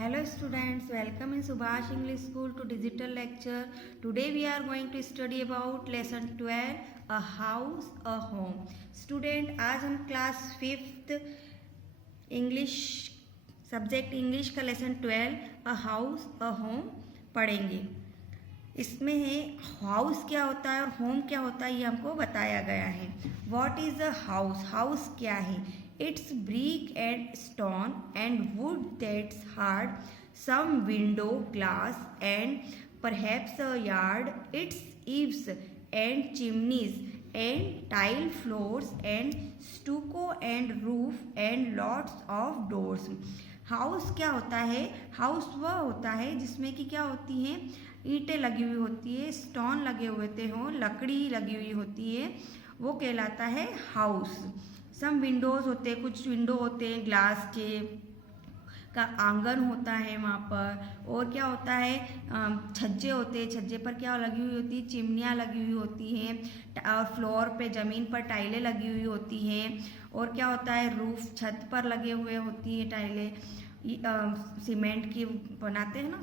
Hello students, welcome in Subhash English School to digital lecture. Today we are going to study about lesson 12, a house, a home. Student, आज हम class 5th English subject English का lesson 12 a house a home पढ़ेंगे। इसमें है house क्या होता है और होम क्या होता है, ये हमको बताया गया है। What is a house? House क्या है? It's brick and stone and wood that's hard, some window glass and perhaps a yard, it's eaves and chimneys and tile floors and stucco and roof and lots of doors. House क्या होता है? House वह होता है जिसमें कि क्या होती हैं, ईंटें लगी हुई होती है, स्टोन लगे हुए हों, लकड़ी लगी हुई होती है, वो कहलाता है हाउस। सम विंडोज़ होते हैं, कुछ विंडो होते हैं ग्लास के, का आंगन होता है वहाँ पर। और क्या होता है, छज्जे होते हैं, छज्जे पर क्या लगी हुई होती है, चिमनियाँ लगी हुई होती हैं, और फ्लोर पे ज़मीन पर टाइलें लगी हुई होती हैं। और क्या होता है, रूफ छत पर लगे हुए होती हैं टाइलें, सीमेंट की बनाते हैं ना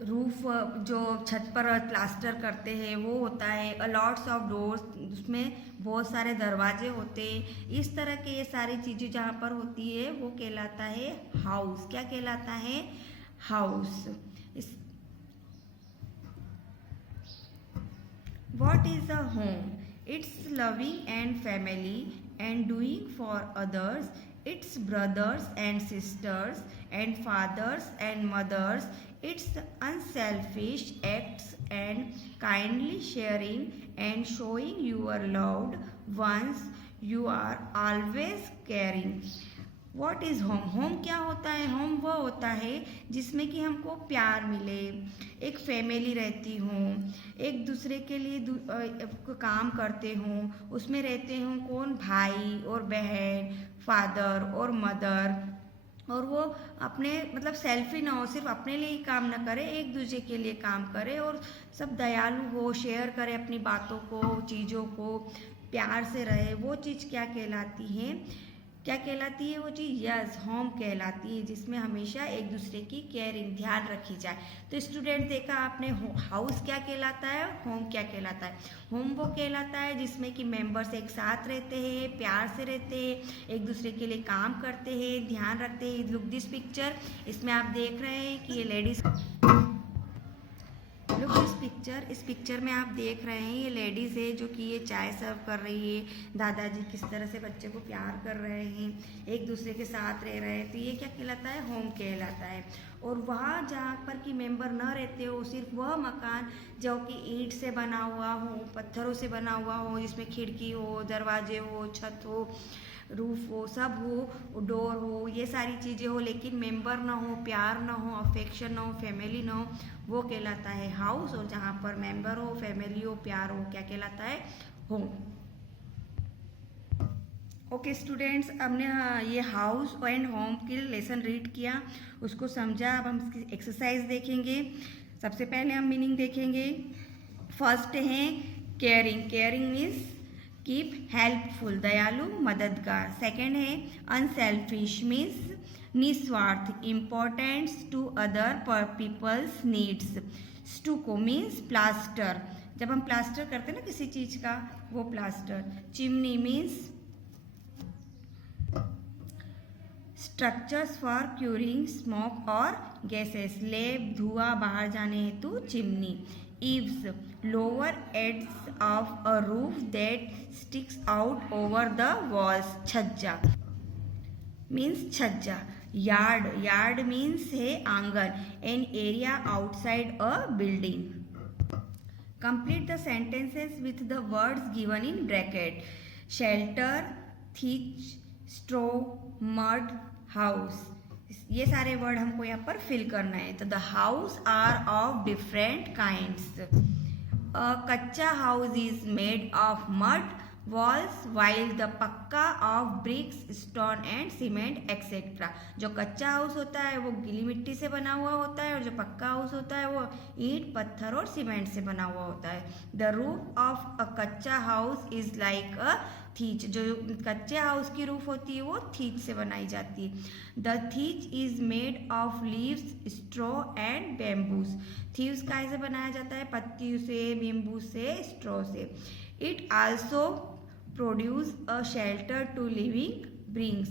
रूफ, जो छत पर प्लास्टर करते हैं वो होता है। लॉट्स ऑफ डोर्स, उसमें बहुत सारे दरवाजे होते हैं। इस तरह के ये सारी चीज़ें जहाँ पर होती है वो कहलाता है हाउस। क्या कहलाता है? हाउस। इस What is a home? It's loving and family and doing for others. It's brothers and sisters and fathers and mothers. It's unselfish acts and kindly sharing and showing your loved ones you are always caring. What is home? Home क्या होता है? Home वह होता है जिसमें कि हमको प्यार मिले, एक फैमिली रहती हों, एक दूसरे के लिए काम करते हों, उसमें रहते हों कौन, भाई और बहन, फादर और मदर, और वो अपने मतलब सेल्फी ना हो, सिर्फ अपने लिए ही काम ना करे, एक दूसरे के लिए काम करे, और सब दयालु हो, शेयर करे अपनी बातों को, चीज़ों को, प्यार से रहे। वो चीज़ क्या कहलाती है? क्या कहलाती है वो चीज़? यस, होम कहलाती है, जिसमें हमेशा एक दूसरे की केयरिंग, ध्यान रखी जाए। तो स्टूडेंट, देखा आपने हाउस क्या कहलाता है, होम क्या कहलाता है? होम वो कहलाता है जिसमें कि मेंबर्स एक साथ रहते हैं, प्यार से रहते हैं, एक दूसरे के लिए काम करते हैं, ध्यान रखते हैं। लुक दिस पिक्चर, इसमें आप देख रहे हैं कि ये लेडीज, लुक दिस पिक्चर, इस पिक्चर में आप देख रहे हैं ये लेडीज़ है जो कि ये चाय सर्व कर रही है। दादाजी किस तरह से बच्चे को प्यार कर रहे हैं, एक दूसरे के साथ रह रहे हैं, तो ये क्या कहलाता है? होम कहलाता है। और वहाँ जहाँ पर कि मेंबर न रहते हो, सिर्फ वह मकान जो कि ईंट से बना हुआ हो, पत्थरों से बना हुआ हो, जिसमें खिड़की हो, दरवाजे हो, छत हो, रूफ हो, सब हो, डोर हो, ये सारी चीज़ें हो, लेकिन मेंबर ना हो, प्यार ना हो, अफेक्शन ना हो, फैमिली ना हो, वो कहलाता है हाउस। और जहाँ पर मेंबर हो, फैमिली हो, प्यार हो, क्या कहलाता है? होम। ओके स्टूडेंट्स, हमने ये हाउस एंड होम के लेसन रीड किया, उसको समझा। अब हम इसकी एक्सरसाइज देखेंगे। सबसे पहले हम मीनिंग देखेंगे। फर्स्ट है caring. Caring means keep helpful, दयालु, मददगार। सेकेंड है अनसेल्फिश मीन्स निस्वार्थ, importance to other peoples needs. Stucco means plaster, जब हम प्लास्टर करते हैं ना किसी चीज का, वो plaster. Chimney means structures for curing smoke और गैसेस, लेप, धुआं बाहर जाने हेतु chimney. eaves, lower edges of a roof that sticks out over the walls. छज्जा means छज्जा। yard, yard means है आंगन, an area outside a building. Complete the sentences with the words given in bracket. Shelter, thatch, straw, mud, house. ये सारे word हमको यहाँ पर fill करना है। तो the house are of different kinds. Kachcha house is made of mud walls, while the pakka of bricks, stone and cement etcetera. जो कच्चा हाउस होता है वो गीली मिट्टी से बना हुआ होता है, और जो पक्का हाउस होता है वो ईंट, पत्थर और सीमेंट से बना हुआ होता है। द रूफ ऑफ अ कच्चा हाउस इज लाइक अ थीच, जो कच्चे हाउस की रूफ होती है वो थीच से बनाई जाती है। The thatch is made of leaves, straw and bamboos. थीव्स कैसे बनाया जाता है? पत्तियों से, नींबू से, स्ट्रॉ से। It also produce a shelter to living brings.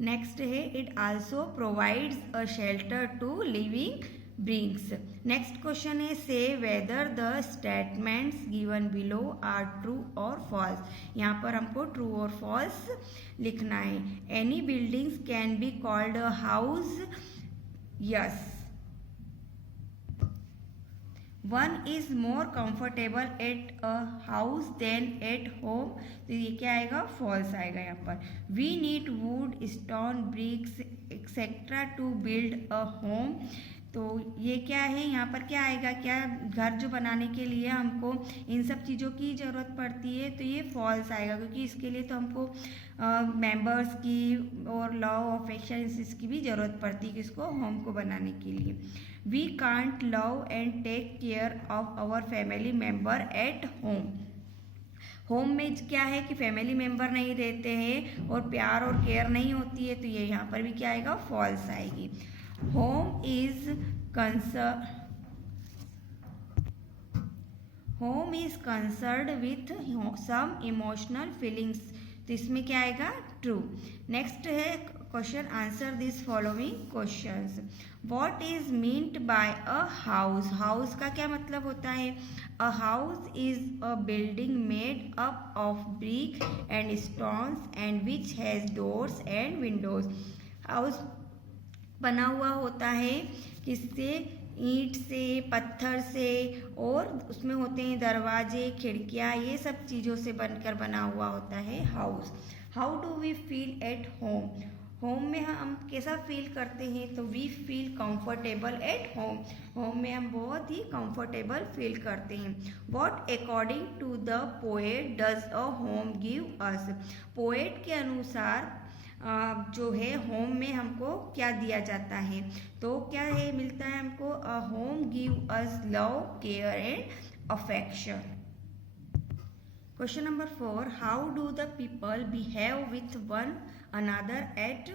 Next है it also provides a shelter to living brings. Next question है say whether the statements given below are true और फॉल्स। यहाँ पर हमको ट्रू और फॉल्स लिखना है। Any buildings can be called a house, yes. One is more comfortable at a house than at home, तो ये क्या आएगा? फॉल्स आएगा यहाँ पर। We need wood, stone, bricks etcetera to build a home, तो ये क्या है? यहाँ पर क्या आएगा? क्या घर जो बनाने के लिए हमको इन सब चीज़ों की ज़रूरत पड़ती है, तो ये फॉल्स आएगा, क्योंकि इसके लिए तो हमको मेंबर्स की और लॉ ऑफ एक्शन इसकी भी ज़रूरत पड़ती है किसको? होम को बनाने के लिए। We can't love and take care of our family member at home. Home में क्या है कि फैमिली मेम्बर नहीं रहते हैं और प्यार और केयर नहीं होती है, तो ये यहाँ पर भी क्या आएगा? फॉल्स आएगी। Home is concerned with some emotional feelings, तो इसमें क्या आएगा? ट्रू। नेक्स्ट है question, answer this following questions. What is meant by a house? House का क्या मतलब होता है? A house is a building made up of brick and stones and which has doors and windows. House बना हुआ होता है किससे? ईंट से, पत्थर से, और उसमें होते हैं दरवाजे, खिड़कियाँ, ये सब चीज़ों से बनकर बना हुआ होता है house. How do we feel at home? Home में हम कैसा फील करते हैं? तो we feel comfortable at home. Home में हम बहुत ही कंफर्टेबल फील करते हैं। What according to the poet does a home give us? Poet के अनुसार जो है होम में हमको क्या दिया जाता है? तो क्या है मिलता है हमको? अ home give us love, care and affection. Question number 4, how do the people behave with one another at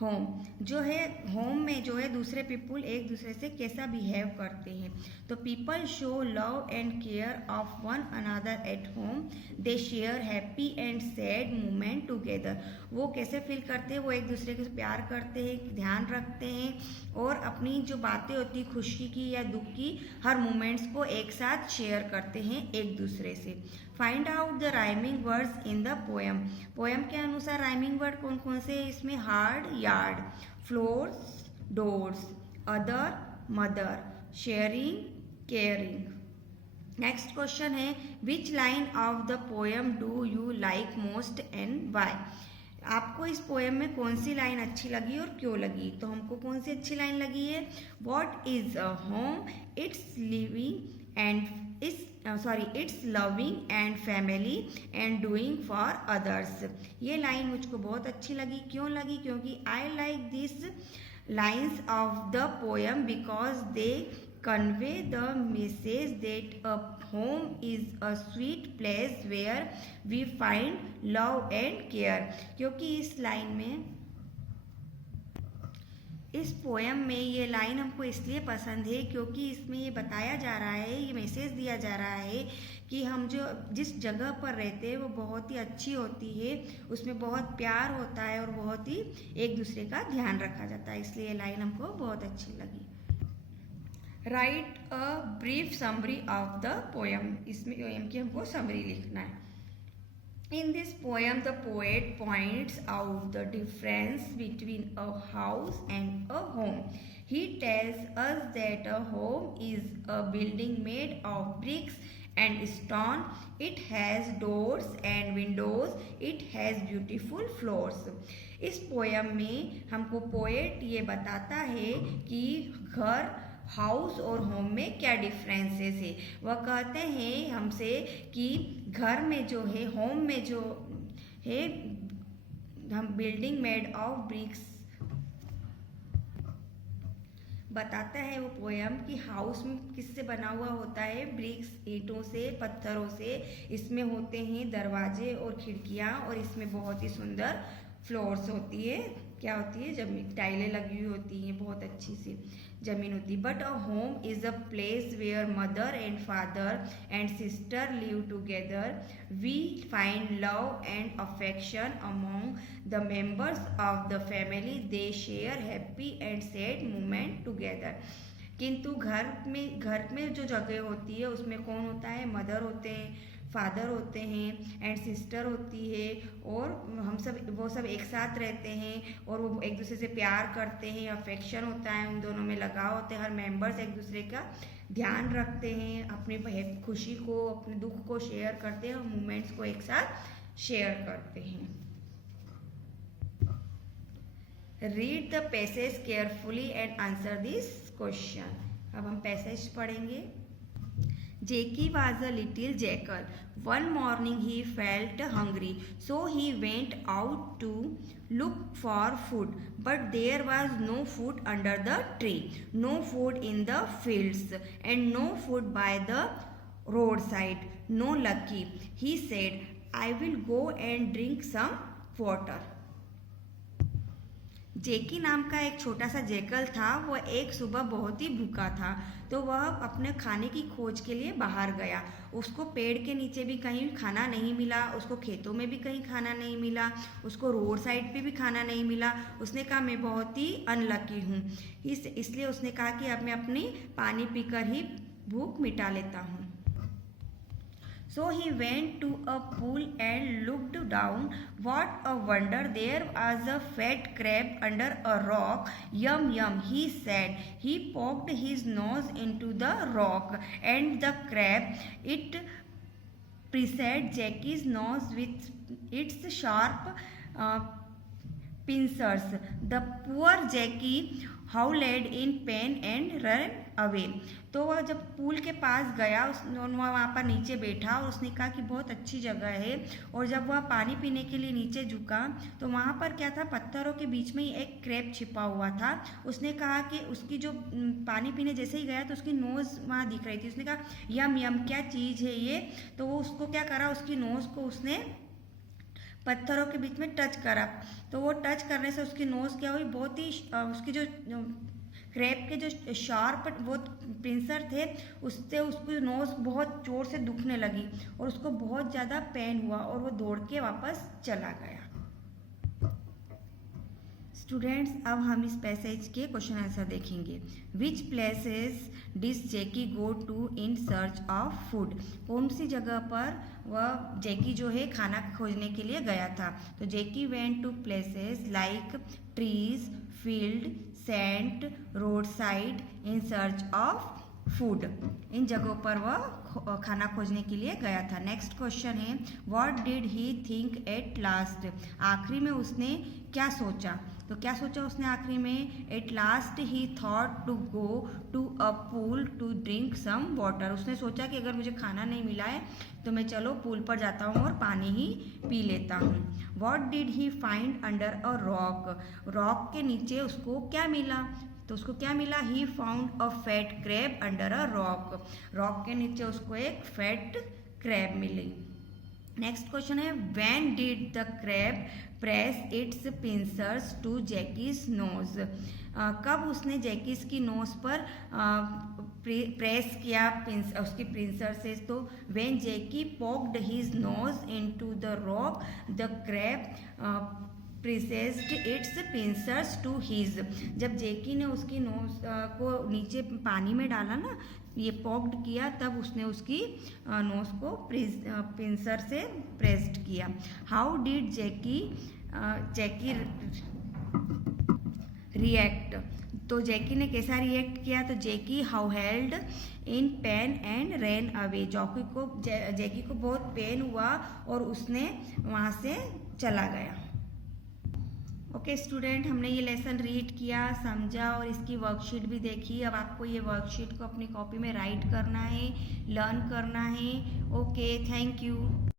home? जो है होम में जो है दूसरे पीपल एक दूसरे से कैसा बिहेव करते हैं? तो people show love and care of one another at home, they share happy and sad moment together. वो कैसे फील करते हैं? वो एक दूसरे के प्यार करते हैं, ध्यान रखते हैं और अपनी जो बातें होती हैं खुशी की या दुख की, हर मोमेंट्स को एक साथ शेयर करते हैं एक दूसरे से। Find out the rhyming words in the poem. Poem के अनुसार राइमिंग वर्ड कौन कौन से हैं इसमें? Hard, yard, floors, doors, other, mother, sharing, caring. Next question है, which line of the poem do you like most and why? आपको इस पोएम में कौन सी लाइन अच्छी लगी और क्यों लगी? तो हमको कौन सी अच्छी लाइन लगी है? What is a home? It's living and it's loving and family and doing for others. ये लाइन मुझको बहुत अच्छी लगी। क्यों लगी? क्योंकि I like this lines of the poem because they convey the message that a home is a sweet place where we find love and care। क्योंकि इस लाइन में, इस पोएम में ये लाइन हमको इसलिए पसंद है क्योंकि इसमें ये बताया जा रहा है, ये मैसेज दिया जा रहा है कि हम जो जिस जगह पर रहते हैं वो बहुत ही अच्छी होती है, उसमें बहुत प्यार होता है और बहुत ही एक दूसरे का ध्यान रखा जाता है, इसलिए ये लाइन हमको बहुत अच्छी लगी। Right a brief summary of the poem. इसमें पोएम की हमको समरी लिखना है। In this poem, the poet points out the difference between a house and a home. He tells us that a home is a building made of bricks and stone. It has doors and windows. It has beautiful floors. इस poem में हमको poet ये बताता है कि घर, house और home में क्या डिफरेंसेस है। वह कहते हैं हमसे कि घर में जो है, होम में जो है, हम बिल्डिंग मेड ऑफ ब्रिक्स बताता है वो पोयम कि हाउस में किससे बना हुआ होता है, ब्रिक्स, ईंटों से, पत्थरों से। इसमें होते हैं दरवाजे और खिड़कियाँ और इसमें बहुत ही सुंदर फ्लोर्स होती है, क्या होती है, जमीन, टाइलें लगी हुई होती हैं, बहुत अच्छी सी जमीन होती है। But a home is a place where mother and father and sister live together. We find love and affection among the members of the family. They share happy and sad moment together. किंतु घर में जो जगह होती है उसमें कौन होता है, मदर होते हैं, फादर होते हैं एंड सिस्टर होती है, और वो सब एक साथ रहते हैं और वो एक दूसरे से प्यार करते हैं, अफेक्शन होता है, उन दोनों में लगाव होते हैं। हर मेंबर्स एक दूसरे का ध्यान रखते हैं, अपनी खुशी को, अपने दुख को शेयर करते हैं और मोमेंट्स को एक साथ शेयर करते हैं। Read the passage carefully and answer this question. अब हम पैसेज पढ़ेंगे। Jackie was a little jackal. One morning he felt hungry, so he went out to look for food. But there was no food under the tree, no food in the fields, and no food by the roadside. No lucky. He said, I will go and drink some water. जेकी नाम का एक छोटा सा jackal था। वह एक सुबह बहुत ही भूखा था, तो वह अपने खाने की खोज के लिए बाहर गया। उसको पेड़ के नीचे भी कहीं खाना नहीं मिला, उसको खेतों में भी कहीं खाना नहीं मिला, उसको रोड साइड पे भी खाना नहीं मिला। उसने कहा मैं बहुत ही अनलकी हूँ, इसलिए उसने कहा कि अब मैं अपनी पानी पीकर ही भूख मिटा लेता हूँ। So he went to a pool and looked down. What a wonder! There was a fat crab under a rock. Yum, yum, he said. He poked his nose into the rock, and the crab, it preceded Jackie's nose with its sharp pincers. The poor Jackie howled in pain and ran away. तो वह जब pool के पास गया, वहाँ पर नीचे बैठा और उसने कहा कि बहुत अच्छी जगह है। और जब वह पानी पीने के लिए नीचे झुका तो वहाँ पर क्या था, पत्थरों के बीच में ही एक क्रैब छिपा हुआ था। उसने कहा कि उसकी जो पानी पीने जैसे ही गया तो उसकी नोज़ वहाँ दिख रही थी। उसने कहा यम यम, क्या चीज़ है ये। तो वो उसको क्या करा, उसकी नोज़ को उसने पत्थरों के बीच में टच करा। तो वो टच करने से उसकी नोज़ क्या हुई, बहुत ही उसकी जो क्रैब के जो शार्प वो पिंसर थे उससे उसकी नोज़ बहुत जोर से दुखने लगी और उसको बहुत ज़्यादा पेन हुआ और वो दौड़ के वापस चला गया। स्टूडेंट्स, अब हम इस पैसेज के क्वेश्चन आंसर देखेंगे। Which places did Jackie go to in search of food. कौन सी जगह पर वह जैकी जो है खाना खोजने के लिए गया था। तो Jackie went to places like trees, field, sand, road side in search of food. इन जगहों पर वह खाना खोजने के लिए गया था। नेक्स्ट क्वेश्चन है what did he think at last. आखिरी में उसने क्या सोचा। तो क्या सोचा उसने आखिरी में, at last he thought to go to a pool to drink some water. उसने सोचा कि अगर मुझे खाना नहीं मिला है तो मैं चलो पूल पर जाता हूँ और पानी ही पी लेता हूँ। What did he find under a rock. Rock के नीचे उसको क्या मिला। तो उसको क्या मिला, he found a fat crab under a rock. Rock के नीचे उसको एक फैट क्रैब मिली। नेक्स्ट क्वेश्चन है when did the crab press its pincers to Jackie's nose. कब उसने जैकीज की नोज पर प्रेस किया उसकी पिंसर से। तो when Jackie poked his nose into the rock the crab pressed its pincers to his. जब जैकी ने उसकी नोज को नीचे पानी में डाला ना, ये पॉक्ड किया, तब उसने उसकी नोज को पिंसर से प्रेस्ड किया। How did Jackie react. तो जैकी ने कैसा रिएक्ट किया। तो Jackie howled in pain and ran away. Jackie को बहुत पेन हुआ और उसने वहाँ से चला गया। ओके स्टूडेंट, हमने ये लेसन रीड किया, समझा और इसकी वर्कशीट भी देखी। अब आपको ये वर्कशीट को अपनी कॉपी में राइट करना है, लर्न करना है। Okay, thank you.